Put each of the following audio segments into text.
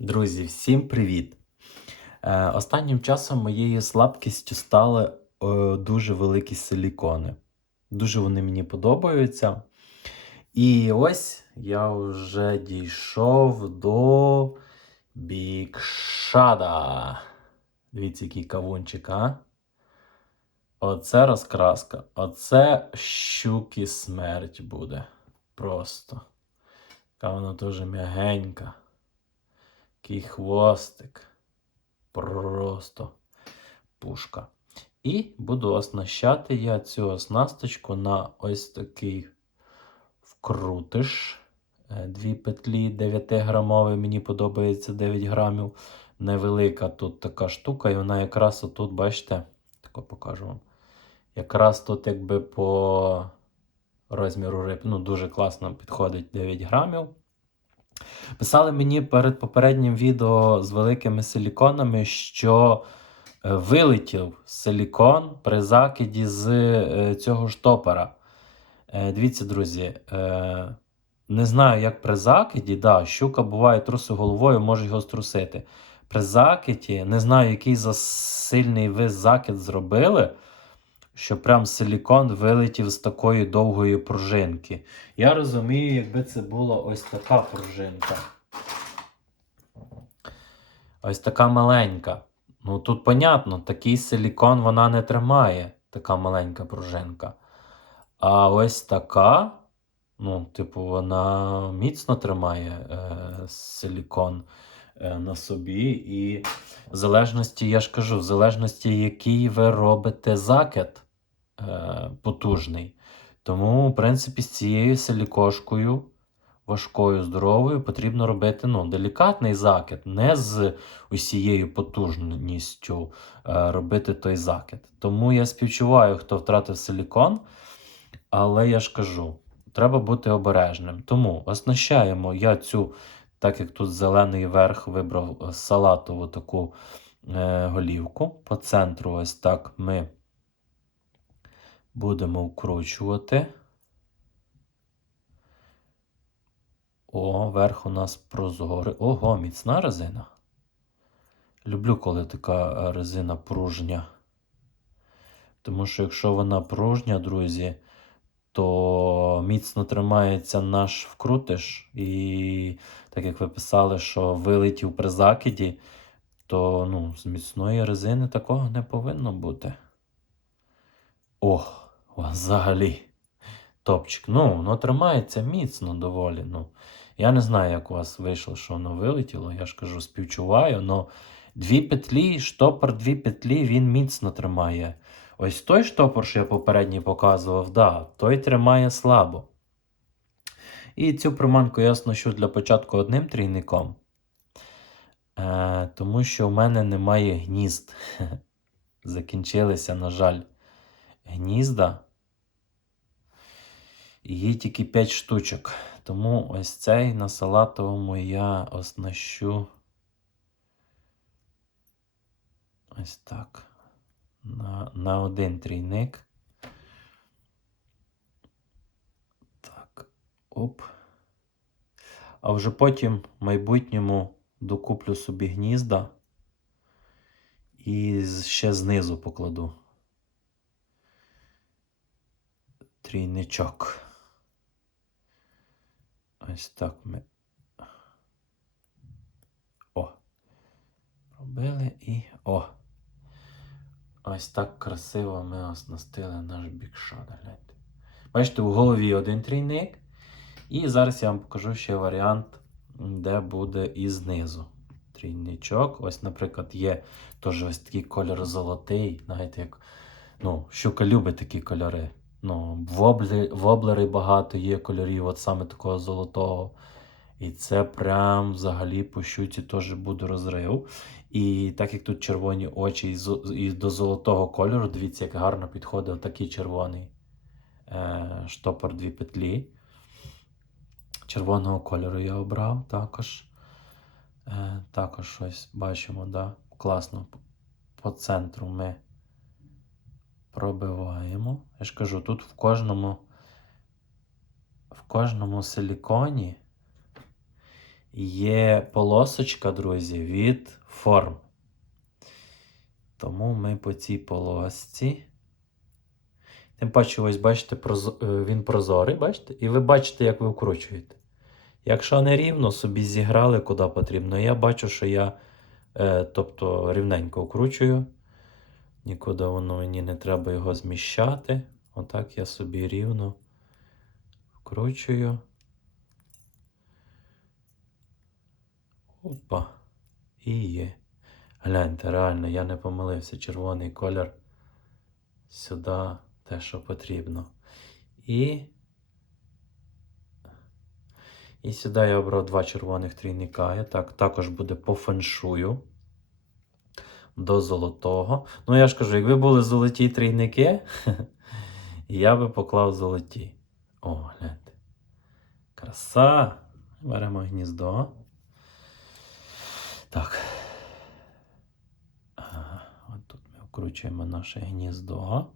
Друзі, всім привіт! Е, останнім часом моєю слабкістю стали е, дуже великі силікони. Дуже вони мені подобаються. І ось я вже дійшов до бікшада. Дивіться, який кавунчик, а? Оце розкраска. Оце щуки смерть буде. Просто. Яка вона дуже м'ягенька. Такий хвостик. Просто пушка. І буду оснащати я цю оснасточку на ось такий вкрутиш. Е, Дві петлі 9 грамові, мені подобається 9 грамів. Невелика тут така штука, і вона якраз отут, бачите, тако покажу вам. Якраз тут, якби по розміру риб, ну дуже класно підходить 9 грамів. Писали мені перед попереднім відео з великими силіконами, що е, вилетів силікон при закиді з е, цього штопора. Е, Дивіться, друзі, не знаю, як при закиді, да, щука буває труси головою, може його струсити. При закиді, не знаю, який за сильний ви закид зробили, що прям силікон вилетів з такої довгої пружинки. Я розумію, якби це була ось така пружинка. Ось така маленька. Ну тут понятно, такий силікон вона не тримає, така маленька пружинка. А ось така, ну, типу, вона міцно тримає е, силікон на собі. І в залежності, я ж кажу, в залежності, який ви робите закид е, потужний. Тому, в принципі, з цією силікошкою важкою, здоровою, потрібно робити ну, делікатний закид, не з усією потужністю е, робити той закид. Тому я співчуваю, хто втратив силікон, але я ж кажу, треба бути обережним. Тому оснащаємо я цю, так як тут зелений верх вибрав е, салатову таку е, голівку. По центру, ось так ми будемо вкручувати. О, верх у нас прозорий. Ого, міцна резина. Люблю, коли така е, резина пружня. Тому що якщо вона пружня, друзі, то міцно тримається наш вкрутиш. І так як ви писали, що вилетів при закиді, то ну, з міцної резини такого не повинно бути. Ох, взагалі. Топчик. Ну, воно тримається міцно доволі. Ну. Я не знаю, як у вас вийшло, що воно вилетіло. Я ж кажу, співчуваю, але дві петлі, штопор дві петлі, він міцно тримає. Ось той штопор, що я попередній показував, да, той тримає слабо. І цю приманку я оснащу для початку одним трійником. Е, Тому що в мене немає гнізд. Закінчилися, на жаль, гнізда. І Є тільки 5 штучок. Тому ось цей на салатовому я оснащу ось так. На, на один трійник. Так, оп. А вже потім в майбутньому докуплю собі гнізда і ще знизу покладу трійничок. Ось так ми. О. Робили і о. Ось так красиво ми оснастили наш бікшот. Гляньте. Бачите, у голові один трійник. І зараз я вам покажу ще варіант, де буде і знизу. Трійничок. Ось, наприклад, є теж ось такий кольор золотий. Знаєте, як ну, щука любить такі кольори. Ну, воблери, воблери багато є кольорів, от саме такого золотого. І це прям взагалі по щуці теж буде розрив. І так як тут червоні очі і, до золотого кольору, дивіться, як гарно підходить такий червоний е, штопор дві петлі. Червоного кольору я обрав також. Е, також ось бачимо, да, класно по центру ми пробиваємо. Я ж кажу, тут в кожному, в кожному силіконі є полосочка, друзі, від форм. Тому ми по цій полосці. Тим паче, ось бачите, е, він прозорий, бачите? І ви бачите, як ви вкручуєте. Якщо не рівно, собі зіграли куди потрібно. Я бачу, що я е, тобто, рівненько вкручую. Нікуди воно мені не треба його зміщати. Отак я собі рівно вкручую. Опа. І є. Гляньте, реально, я не помилився. Червоний колір сюди те, що потрібно. І. І сюди я обрав два червоних трійника. Я Так, також буде по феншую до золотого. Ну, я ж кажу, якби були золоті трійники, я би поклав золоті. О, гляньте. Краса. Беремо гніздо. Так. От тут ми вкручуємо наше гніздо.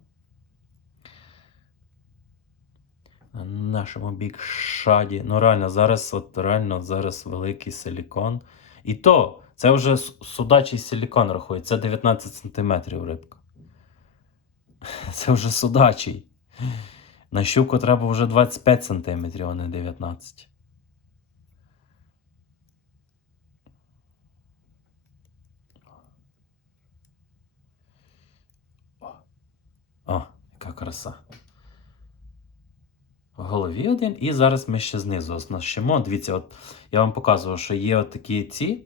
На нашому бік шаді. Ну, реально, зараз от реально зараз великий силікон. І то, це вже судачий силікон рахується. Це 19 см рибка. Це вже судачий. На щуку треба вже 25 см, а не 19. О, яка краса. В голові один, і зараз ми ще знизу оснащимо. Дивіться, от я вам показував, що є от такі ці.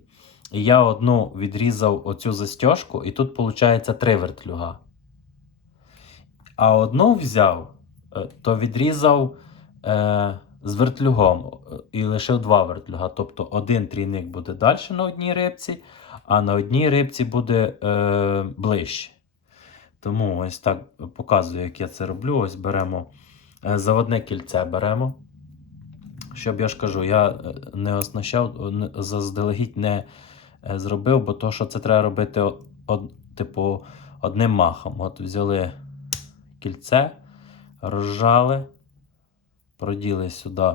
І я одну відрізав оцю застіжку, і тут виходить три вертлюга. А одну взяв, е, то відрізав е, з вертлюгом е, і лишив два вертлюга. Тобто один трійник буде далі на одній рибці, а на одній рибці буде е, ближче. Тому ось так показую, як я це роблю. Ось беремо е, заводне кільце беремо. Щоб я ж кажу, я е, не оснащав, заздалегідь не е, зробив, бо то, що це треба робити од- типу, одним махом. От взяли кільце, розжали, проділи сюди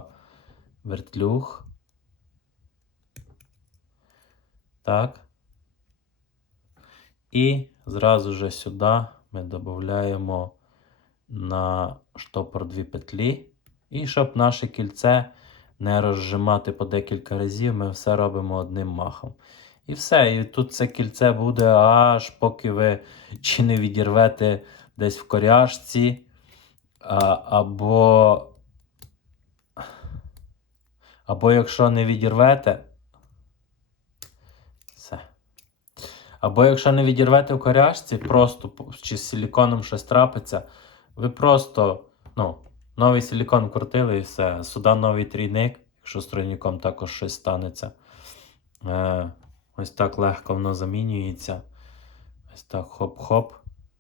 вертлюг. Так. І зразу же сюди ми додаємо на штопор дві петлі. І щоб наше кільце не розжимати по декілька разів, ми все робимо одним махом. І все. І тут це кільце буде аж поки ви чи не відірвете десь в коряшці, а, або, або якщо не відірвете, Або якщо не відірвете в коряшці, просто чи з силіконом щось трапиться, ви просто ну, новий силікон вкрутили і все. Сюди новий трійник, якщо з тройником також щось станеться. Е, ось так легко воно замінюється. Ось так хоп-хоп.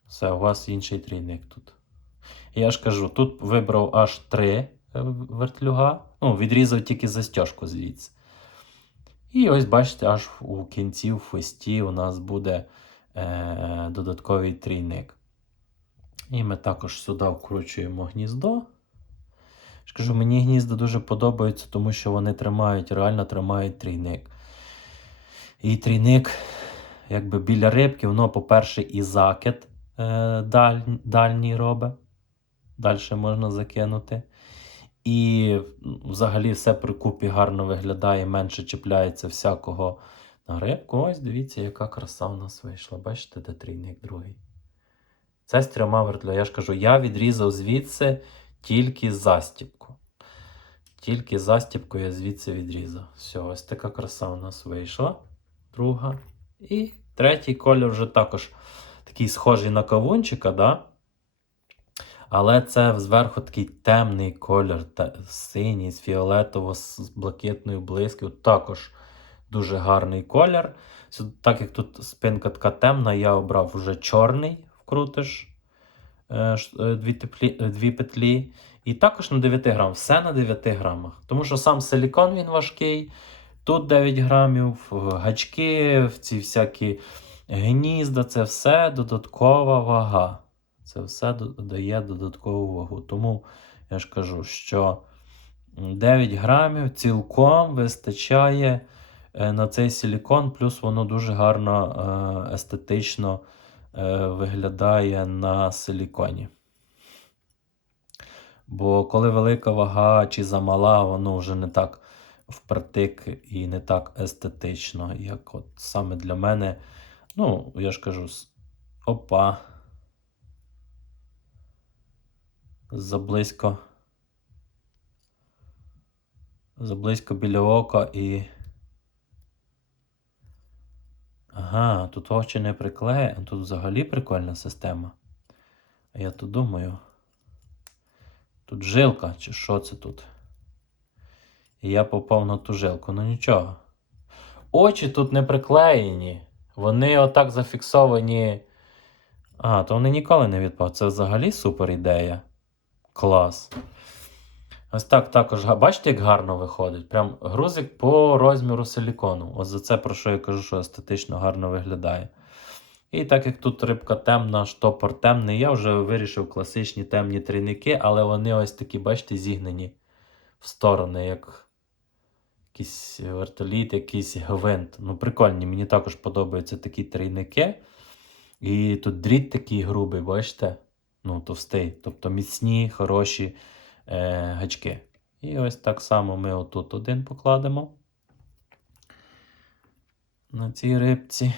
Все, у вас інший трійник тут. Я ж кажу, тут вибрав аж три е, вертлюга. Ну, відрізав тільки застіжку звідси. І ось бачите, аж у кінці, в хвості у нас буде е, додатковий трійник. І ми також сюди вкручуємо гніздо. Я кажу, мені гнізда дуже подобаються, тому що вони тримають, реально тримають трійник. І трійник, якби біля рибки, воно, по-перше, і закид е, даль, дальній робить. Далі можна закинути. І взагалі все при купі гарно виглядає, менше чіпляється всякого на рибку. Ось дивіться, яка краса у нас вийшла. Бачите, де трійник другий. Це з трьома вертлюгами. Я ж кажу, я відрізав звідси тільки застіпку. Тільки застіпку я звідси відрізав. Все, ось така краса у нас вийшла. Друга. І третій колір вже також такий схожий на кавунчика, да? Але це зверху такий темний колір, те- синій, з фіолетово, з блакитною блискою. Також дуже гарний колір. Так як тут спинка така темна, я обрав вже чорний вкрутиш е, е, дві, теплі, е, дві петлі. І також на 9 грам. Все на 9 грамах. Тому що сам силікон він важкий. Тут 9 грамів, гачки, ці всякі гнізда, це все додаткова вага. Це все до- дає додаткову вагу. Тому я ж кажу, що 9 грамів цілком вистачає е, на цей силікон, плюс воно дуже гарно е, естетично е, виглядає на силіконі. Бо коли велика вага чи замала, воно вже не так впритик і не так естетично, як от саме для мене. Ну, я ж кажу, Заблизько. Заблизько біля ока і. Ага, тут очі не приклеє. Тут взагалі прикольна система. А я тут думаю. Тут жилка, чи що це тут? І я попав ту жилку. Ну нічого. Очі тут не приклеєні. Вони отак зафіксовані. А, то вони ніколи не відпав. Це взагалі супер ідея. Клас. Ось так також. Бачите, як гарно виходить? Прям грузик по розміру силікону. Ось за це про що я кажу, що естетично гарно виглядає. І так як тут рибка темна, штопор темний, я вже вирішив класичні темні трійники, але вони ось такі, бачите, зігнені в сторони, як якийсь вертоліт, якийсь гвинт. Ну, прикольні, мені також подобаються такі трійники. І тут дріт такий грубий, бачите? Ну, товстий. Тобто міцні, хороші е, гачки. І ось так само ми отут один покладемо. На цій рибці.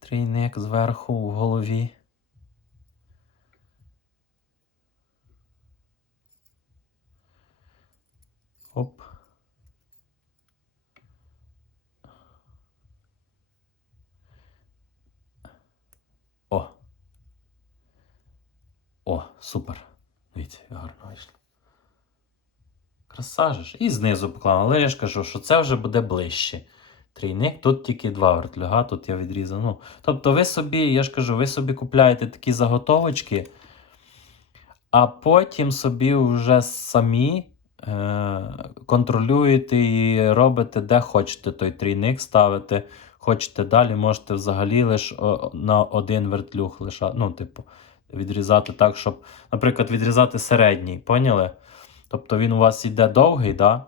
Трійник зверху в голові. Оп. О. О, супер. Дивіться, гарно вийшло. Краса ж. І знизу поклав. Але я ж кажу, що це вже буде ближче. Трійник, тут тільки два вертлюга, тут я відрізав. Ну, тобто ви собі, я ж кажу, ви собі купляєте такі заготовочки, а потім собі вже самі е- контролюєте і робите, де хочете той трійник ставити. Хочете далі, можете взагалі лише на один вертлюг лишати. Ну, типу, відрізати так, щоб, наприклад, відрізати середній. Поняли? Тобто він у вас йде довгий, да?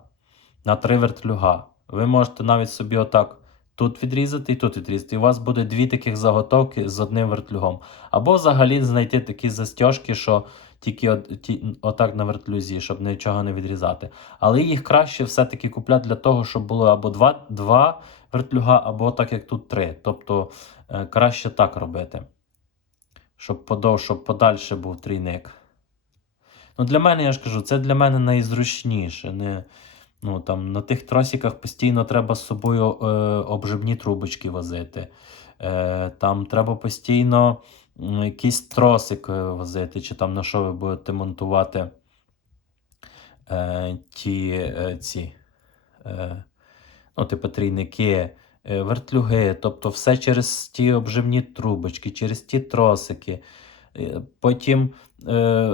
на три вертлюга. Ви можете навіть собі отак тут відрізати і тут відрізати. І у вас буде дві таких заготовки з одним вертлюгом. Або взагалі знайти такі застіжки, що тільки от, ті, отак на вертлюзі, щоб нічого не відрізати. Але їх краще все-таки купляти для того, щоб було або два, два вертлюга, або так як тут три. Тобто е, краще так робити. Щоб подов, щоб подальше був трійник. Ну, для мене, я ж кажу, це для мене найзручніше. Не, ну, там, на тих тросиках постійно треба з собою е, обживні трубочки возити. Е, там треба постійно якийсь тросик е, возити, чи там на що ви будете монтувати е, ті е, ці. Е, ну, типу трійники, вертлюги, тобто все через ті обживні трубочки, через ті тросики. Е, Потім е,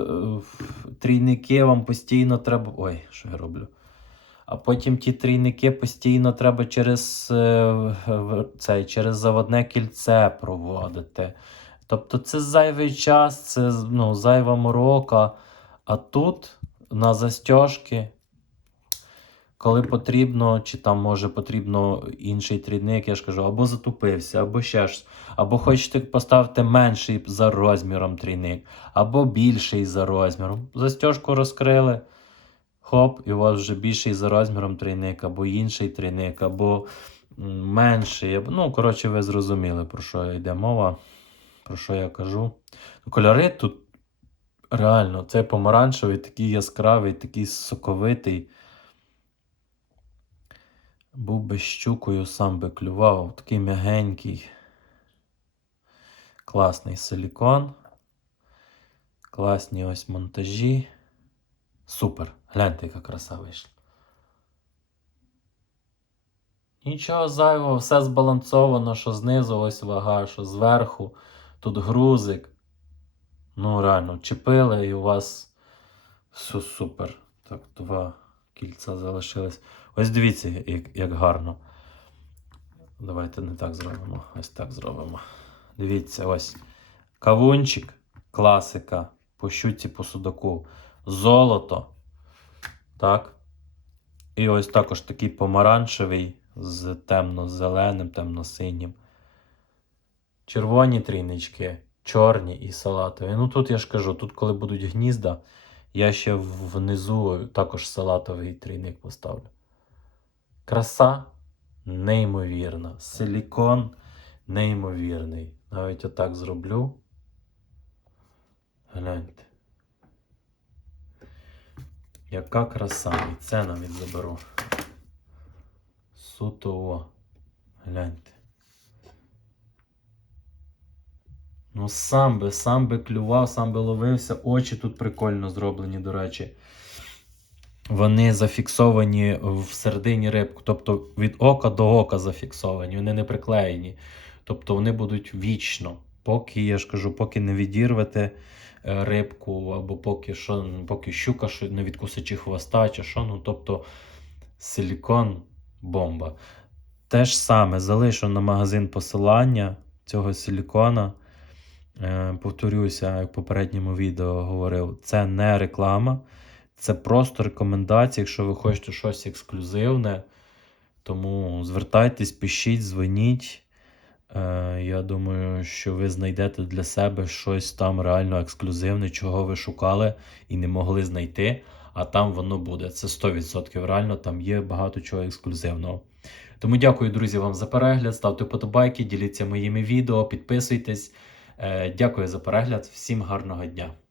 трійники вам постійно треба. Ой, що я роблю? А потім ті трійники постійно треба через, е, в- через заводне кільце проводити. Тобто це зайвий час, це ну, зайва морока. А тут на застіжки коли потрібно, чи там може потрібно інший трійник, я ж кажу, або затупився, або ще ж, або хочете поставити менший за розміром трійник, або більший за розміром. Застіжку розкрили, хоп, і у вас вже більший за розміром трійник, або інший трійник, або менший. Ну, коротше, ви зрозуміли, про що йде мова, про що я кажу. Кольори тут реально, цей помаранчевий, такий яскравий, такий соковитий. Був би щукою, сам би клював, такий м'ягенький. Класний силікон. Класні ось монтажі. Супер. Гляньте, яка краса вийшла. Нічого зайвого, все збалансовано, що знизу ось вага, що зверху. Тут грузик. Ну, реально, чепили і у вас все супер. Так, два кільця залишились. Ось дивіться, як, як гарно. Давайте не так зробимо. Ось так зробимо. Дивіться, ось. Кавунчик, класика. по щуці, по судаку. Золото. Так. І ось також такий помаранчевий з темно-зеленим, темно-синім. Червоні трійнички, чорні і салатові. Ну тут я ж кажу, тут коли будуть гнізда, я ще внизу також салатовий трійник поставлю. Краса неймовірна. Силікон неймовірний. Навіть отак зроблю. Гляньте. Яка краса. І це навіть заберу. Суто о. Гляньте. Ну, сам би, сам би клював, сам би ловився. Очі тут прикольно зроблені, до речі. Вони зафіксовані в середині рибку, тобто від ока до ока зафіксовані, вони не приклеєні. Тобто вони будуть вічно, поки я ж кажу, поки не відірвете е, рибку, або поки що, поки щука що не відкусить чи хвоста, чи що. Ну, тобто силікон бомба. Те ж саме залишу на магазин посилання цього силікона. Е, повторюся, як в попередньому відео говорив, це не реклама, це просто рекомендація, якщо ви хочете щось ексклюзивне. Тому звертайтесь, пишіть, дзвоніть. Е, я думаю, що ви знайдете для себе щось там реально ексклюзивне, чого ви шукали і не могли знайти. А там воно буде. Це 100% реально, там є багато чого ексклюзивного. Тому дякую, друзі, вам за перегляд. Ставте подобайки, діліться моїми відео, підписуйтесь. Е, Дякую за перегляд. Всім гарного дня!